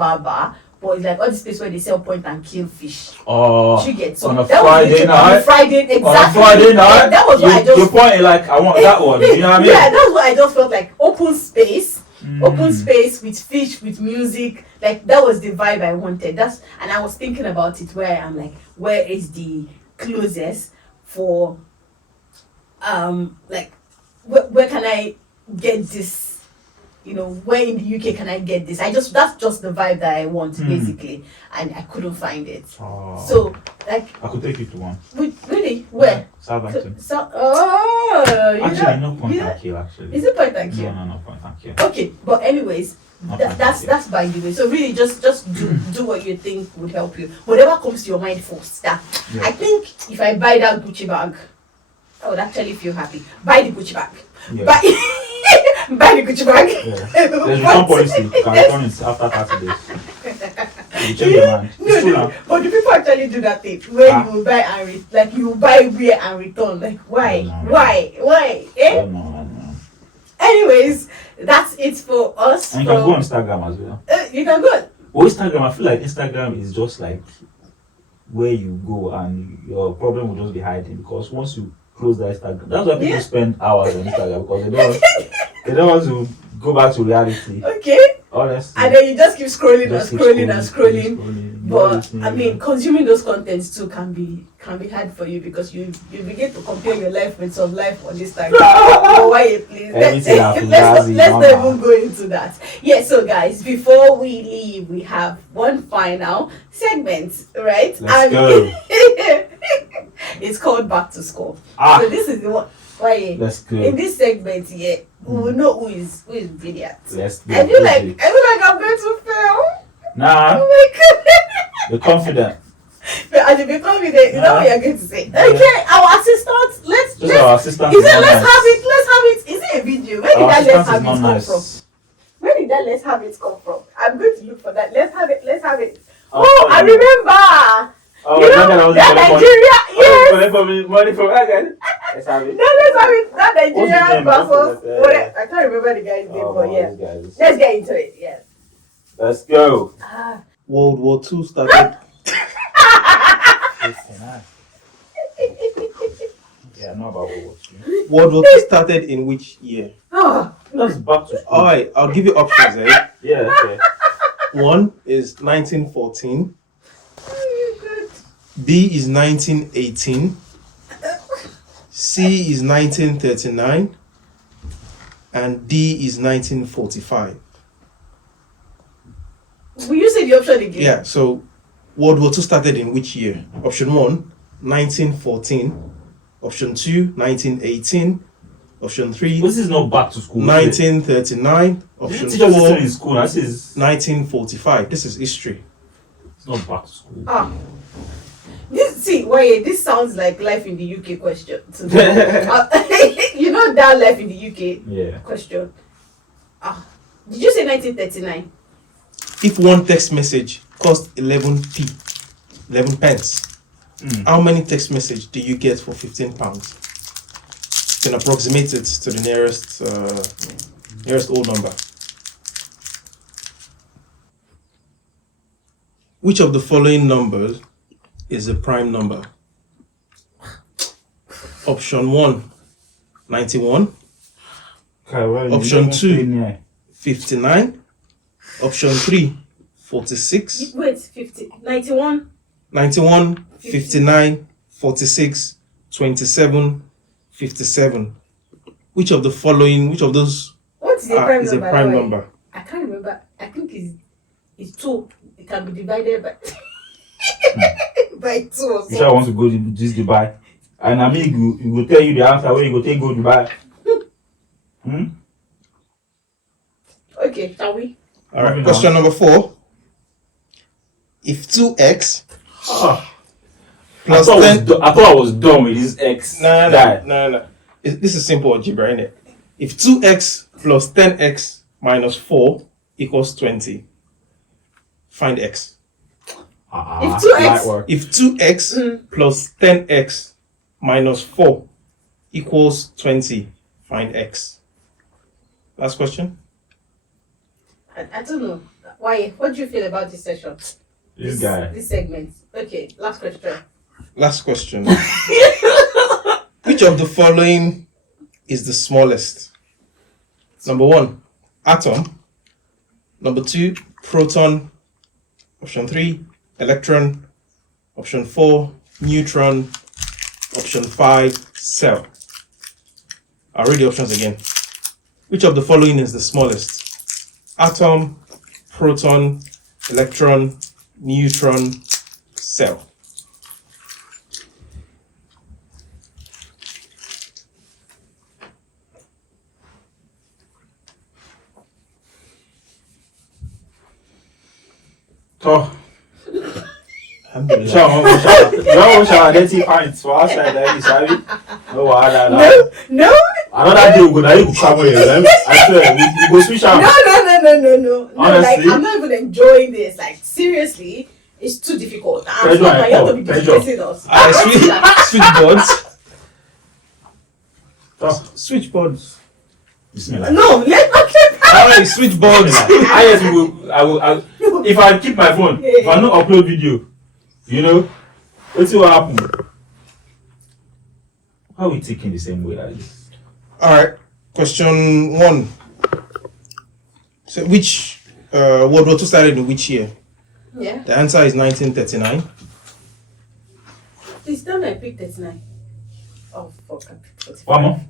but it's like all this place where they sell point and kill fish. You get so on a Friday night. On a Friday, exactly. On a Friday night. That was what I just. You're pointing like, I want that one. You know what I mean? Yeah, that's what I just felt like. Open space, open space with fish, with music. Like that was the vibe I wanted. And I was thinking about it where I'm like, where is the closest for like where can I get this? You know, where in the UK can I get this? That's just the vibe that I want basically, and I couldn't find it. Oh. So like I could take you to one. really where? Southampton. Actually, No point and kill actually. Is it point and kill? No, point and kill. Okay, but anyways, No that's point and by the way. So really, just do what you think would help you. Whatever comes to your mind first. I think if I buy that Gucci bag, I would actually feel happy. Buy the Gucci bag. Yeah. Buy the Gucci bag. Yeah. There's return policy. You can return it after 30 days. You change your mind. It's true now. But do people actually do that thing where you will buy and you buy wear and return? Like why? No. Why? Eh? No. Anyways, that's it for us. And you can go on Instagram as well. You can go. Well, Instagram, I feel like Instagram is just like where you go and your problem will just be hiding, because once you close the Instagram, that's why people spend hours on Instagram, because they don't want to go back to reality. Okay. Honestly. And then you just keep scrolling Just and keep scrolling. But Yeah. I mean, consuming those contents too can be hard for you, because you begin to compare your life with some life on Instagram. Oh, why please? Let's not even go into that. Yeah. So guys, before we leave, we have one final segment, right? Let's go. It's called Back to School. Ah. So this is the one. Why? Let's go. In this segment, we will know who is brilliant. Let's go. I feel like I'm going to fail. Nah, Oh my god. you're confident. But as you be confident, you know what you're going to say. Yeah. Okay, our assistant, let's Our assistant is is it not let's nice. have it. Is it a video? Where did Our that let's assistant have is it not come nice. from? Where did that let's have it come from? I'm going to look for that. Let's have it. Oh, Oh, I remember. Oh, You know, that Nigeria, yes. Money from again. Let's have it. No, let's have it. That What's his Nigeria name? versus Yeah. I can't remember the guy's name, but yeah. Guys. Let's get into it. Yes. Let's go. World War II started. Yeah, I know about World War II. World War II started in which year? Oh, That's back to school. Alright, I'll give you options. Yeah, okay. One is 1914. B is 1918. C is 1939. And D is 1945. will you say the option again? Yeah, so World War II started in which year? Option 1, 1914. Option 2, 1918. Option 3, This is not back to school. 1939. Option Teachers are 4, still in school. This is 1945. This is history. it's not back to school. This sounds like life in the UK question to me. You know that life in the UK Yeah. question. Did you say 1939? If one text message cost 11 pence, how many text message do you get for 15 pounds? You can approximate it to the nearest whole number. Which of the following numbers is a prime number? Option 1, 91. Option 2, 59. Option 3, 46. Wait, 91? 91, 59, 46, 27, 57. Which of those What is a prime is number? a prime number? I can't remember. I think it's 2. It can be divided by by 2 or You so. sure want to go to this Dubai? And I mean, you will tell you the answer where you go take go Dubai. Okay, shall we? All right. Question number 4. If 2x plus 10. I thought I was done with this X. No. This is simple algebra, isn't it? If 2x plus 10x minus 4 equals 20, find x. If 2x plus 10x minus 4 equals 20, find x. Last question. I don't know. Why? What do you feel about this session? This segment. Okay, last question. Which of the following is the smallest? Number 1, atom. Number 2, proton. Option 3, electron. Option 4, neutron. Option 5, cell. I'll read the options again. Which of the following is the smallest? Atom, proton, electron, neutron, cell. So, Alhamdulillah. shall identify it for outside there, you sabi? No, No. another day we go, now you go come here. I swear, we go switch out. No. Honestly? Like, I'm not even enjoying this. Like, seriously, it's too difficult. I'm Pressure, not, you have to be pressure. disgracing us. Switchboards. So, Switchboards. Bismillah. No, let Alright, switchboards. If I keep my phone, if I don't upload video, you know, let's see what happen. How are we taking the same way like this? Alright, question 1. So which World War II started in which year? Yeah. The answer is 1939. Please don't I pick 39. Oh, fuck. I picked 45.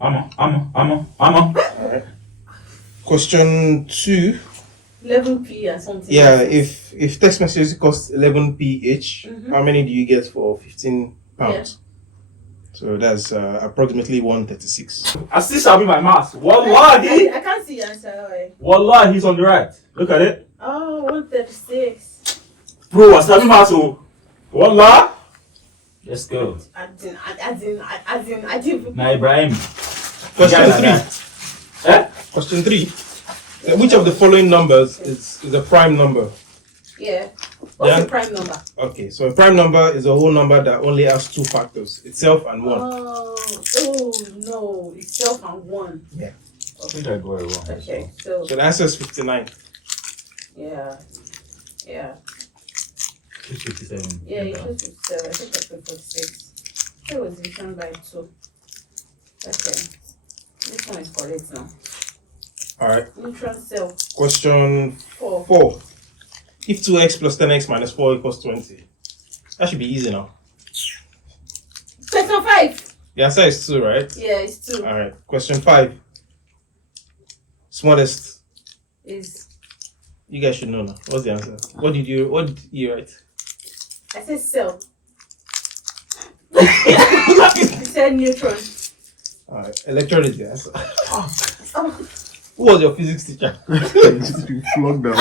Mama. Question 2. 11p or something. Yeah, like this. if text messages cost 11p each, how many do you get for 15 pounds? So that's approximately 136. I still shall be my mask. Wallahi! I can't see your answer. Right? Wallahi, he's on the right. Look at it. Oh, 136. Bro, I still be mask. Wallah! Let's go. I didn't. Now, Ibrahim. Question 3. Question 3. Which of the following numbers is a prime number? Yeah. What's Yeah. the prime number? Okay, so a prime number is a whole number that only has 2 factors, itself and 1. Oh no, itself and 1. Yeah. I think I got it wrong. Okay, so So the answer is 59. yeah. 57. Yeah, you chose 57. I think I put 46. It was division by 2. Okay. This one is correct now. Alright, Neutron cell. question 4. 4. If 2x plus 10x minus 4 equals 20. That should be easy now. Question 5. The answer is 2, right? Yeah, it's 2. Alright, question 5. Smallest. Is You guys should know now. What's the answer? What did you write? I said cell. You said neutron. Alright, electron is the answer. Oh. Who was your physics teacher? You flog down.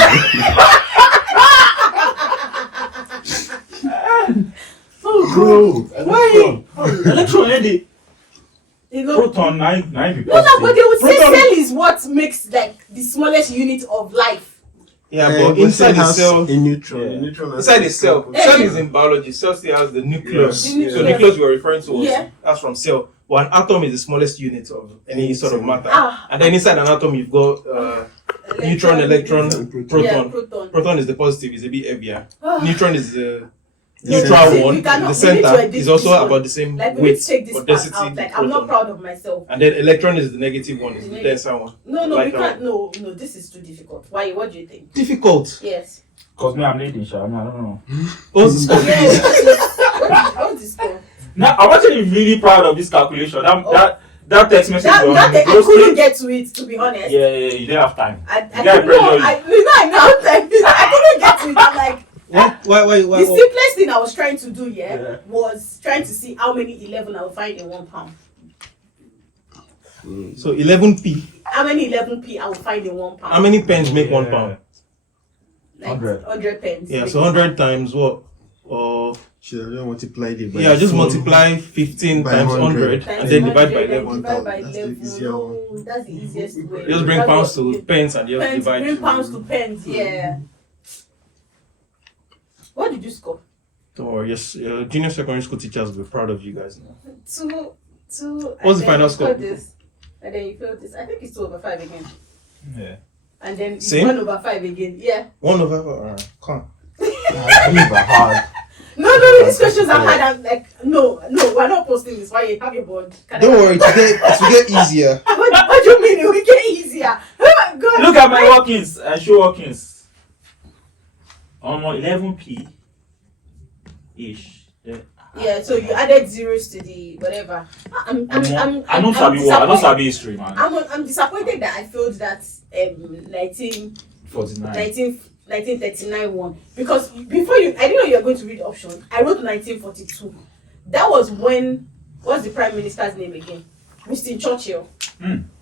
Oh, Bro, why? electron, Eddie. You know, Proton, 9 no, but they would say Proton- cell is what makes like the smallest unit of life. Yeah, but inside the cell, a neutron. Yeah. A neutron has inside the cell, couple- cell is in biology. Cell still has the nucleus. Yeah. So Nucleus. nucleus we are referring to was Yeah. that's from cell. But an atom is the smallest unit of any sort of matter. Ah. And then inside an atom you've got neutron, electron, and proton. Yeah, proton. Proton is the positive, is a bit heavier. Ah. Neutron is the See, neutral we one. cannot- The we center need to edit is also this one. about the same Like we need weight to take this or part density. out. Like proton. I'm not proud of myself. And then electron is the negative one, is the Yeah. denser one. No, Like we can't. No, this is too difficult. Why? What do you think? Difficult. Yes. Because me, I'm leading, Sha. I don't know. What's the score? Yes. What's the score? Now, I'm actually really proud of this calculation. That text message That was I roasted. couldn't get to it, to be honest. Yeah, you didn't have time. I You gotta couldn't, pressure no, you. I know time. I couldn't get to it. I'm like, Why? the simplest thing I was trying to do Yeah. was trying to see how many 11 I will find in 1 pound. So 11p. How many 11p I will find in 1 pound? How many pence make 1 pound? Like 100. 100 pence. Yeah, so 100 times what? Should I just multiply it by Yeah, just 4? multiply 15 By times 100. 100 and then divide by 100, 11. divide by That's the 11. easier one. No, that's the easiest way. Just bring That's pounds what- to pence and just pence, divide. bring pounds to pence, yeah. What did you score? Don't worry, yes, junior secondary school teachers will be proud of you guys now. 2. What's and the then final you score? failed This, and then you failed this. I think it's 2/5 again. Yeah. And then it's Same? 1/5 again. Yeah. 1/4. Come. I believe I hard. No, these questions are hard. I'm like, no, we're not posting this. Why you have your board? Don't worry, it will get easier. What do you mean it will get easier? Oh my god. Look at my workings and show workings. Almost 11p ish. Yeah, so you added zeros to the whatever. I don't sabi what. I don't sabi history, man. I'm disappointed that I failed that 49. 1939 one, because before I didn't know you were going to read the option. I wrote 1942. That was when, what's the prime minister's name again? Winston Churchill.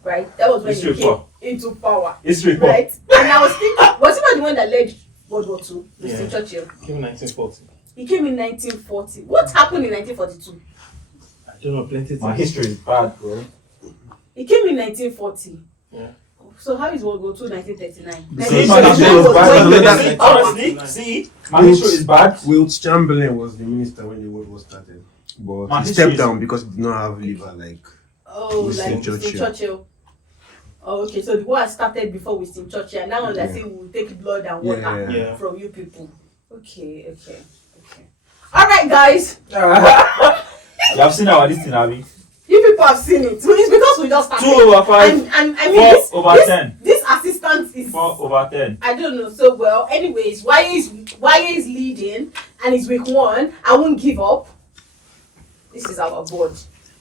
Right? That was when he came into power. History, right? And I was thinking, was he not the one that led World War II? Winston Churchill. Came in 1940. He came in 1940. What happened in 1942? I don't know, plenty of My history is bad, bro. He came in 1940. Yeah. So how is World War II 1939? See, my history is bad. Honestly, see, my history is bad. Wilt Chamberlain was the minister when the world war started. But My he history stepped is- down because he did not have liver like Winston like Winston Churchill. Oh, okay, so the war started before Winston Churchill, and now I say we'll take blood and water Yeah. from you people. Okay. All right, guys. You have seen our listing, Abby. You people have seen it. So it's because we just started. 2 over 5. And I mean, 4 over 10. This assistant is 4 over 10. I don't know so well. Anyways, Waye is leading and it's week 1. I won't give up. This is our board.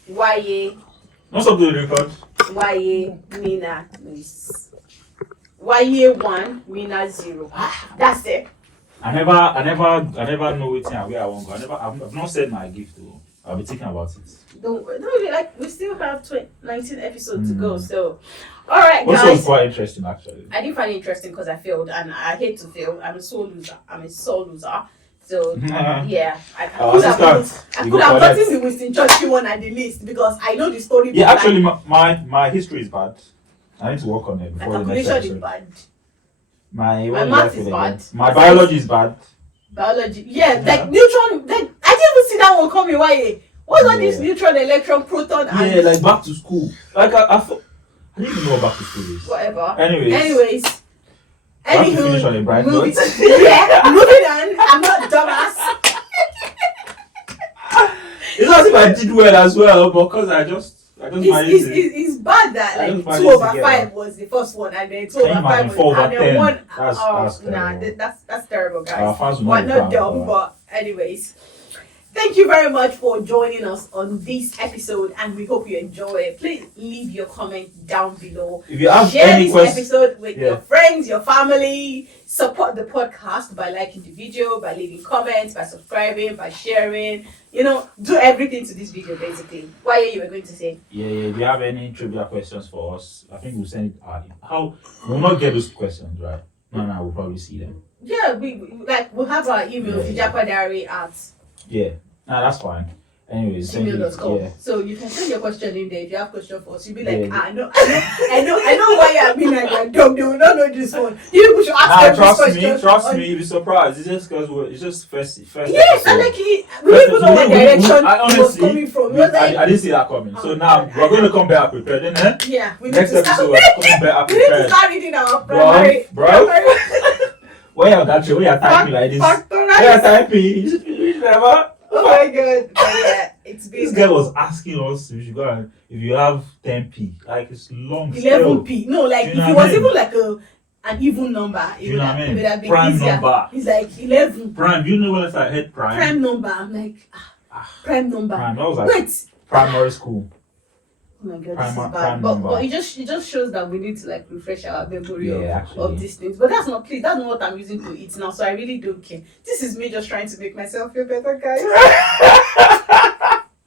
Waye, What's up to the record? Waye, Meenah, Miss. Waye 1, Meenah 0. That's it. I never know which and where I want to go. I've not said my gift though. I'll be thinking about it. Don't really, like, we still have 19 episodes to go. So, all right, Which was guys. quite interesting actually. I didn't find it interesting because I failed, and I hate to fail. I'm a sore loser. So yeah, I could have gotten the Winston Churchill one at the list because I know the story. Yeah, actually, my history is bad. I need to work on it my before the next calculation is episode. bad. My math is bad. My biology is bad. Biology, like neutron. Like, I didn't even see that one coming. Why? What's all this neutron, electron, proton? And Yeah, like back to school. Like I thought. I didn't even know what back to school is. whatever. Anyways. Anyway, to finish on a bright moving note. moving on. I'm not dumbass. It's not as if I did well as well, but because I just managed to. It's bad that I like just 2 over managed to 5 was the first one, and then 2 Can you over 5 imagine was 4 over and then 10? 1. That's terrible. That's terrible, guys. Our fans will Well, not not be proud, dumb, but anyways. Thank you very much for joining us on this episode, and we hope you enjoy it. Please leave your comment down below. If you have Share any this questions, episode with your friends, your family. Support the podcast by liking the video, by leaving comments, by subscribing, by sharing. Do everything to this video basically. Why you were going to say? yeah. If you have any trivia questions for us, I think we'll send it out. We'll not get those questions, right? No, we'll probably see them. Yeah, we'll have our email, JAKPA DIARY at Yeah, that's fine. Anyways, gmail.com. yeah. So you can send your question in there. If you have question for us, you'll be like, Yeah. I know why you're being like you're dumb. They will not know this one. You people should ask them this question. Trust me, you'll be surprised. It's just because it's just first. Yes, episode. and like we didn't even know what direction it was coming from. It was like, I didn't see that coming. So now we're going to come back prepared, innit? yeah, we need Next to start. episode, we're coming back We need to prepared. start reading our primary. Bro. Why are you typing like this? Why are typing? You just never. Oh my god. But yeah, it's been This girl was asking us if you have 10p, like it's long. still. 11p. No, like Do if you know it what I was mean? even like an even number, Do you know what I it mean? would have been Prime easier. number. It's like 11. Prime, you know when I hit prime? Prime number. I'm like, prime number. Prime, that was like Wait. primary school. Oh my god, Prime- this is prime bad. number. But it just shows that we need to like refresh our memory Yeah, of actually. these things. But that's not what I'm using to eat now, so I really don't care. This is me just trying to make myself feel better, guys.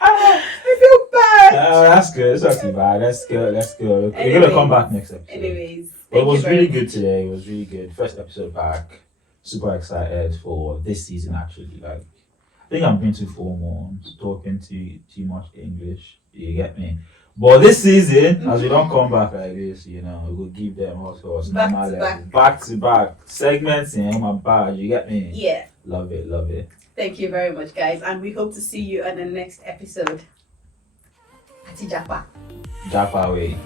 I feel bad. That's good. It's not too bad. Let's go. We're gonna come back next episode. Anyways, But it was really much. good today. It was really good. First episode back. Super excited for this season actually. Like I think I'm being too formal, talking too much English. You get me? But this season, as we don't come back like this, we will give them also back to back segments in my badge. You get me? Yeah. Love it. Thank you very much, guys, and we hope to see you on the next episode. Ati Japa. JAKPA way.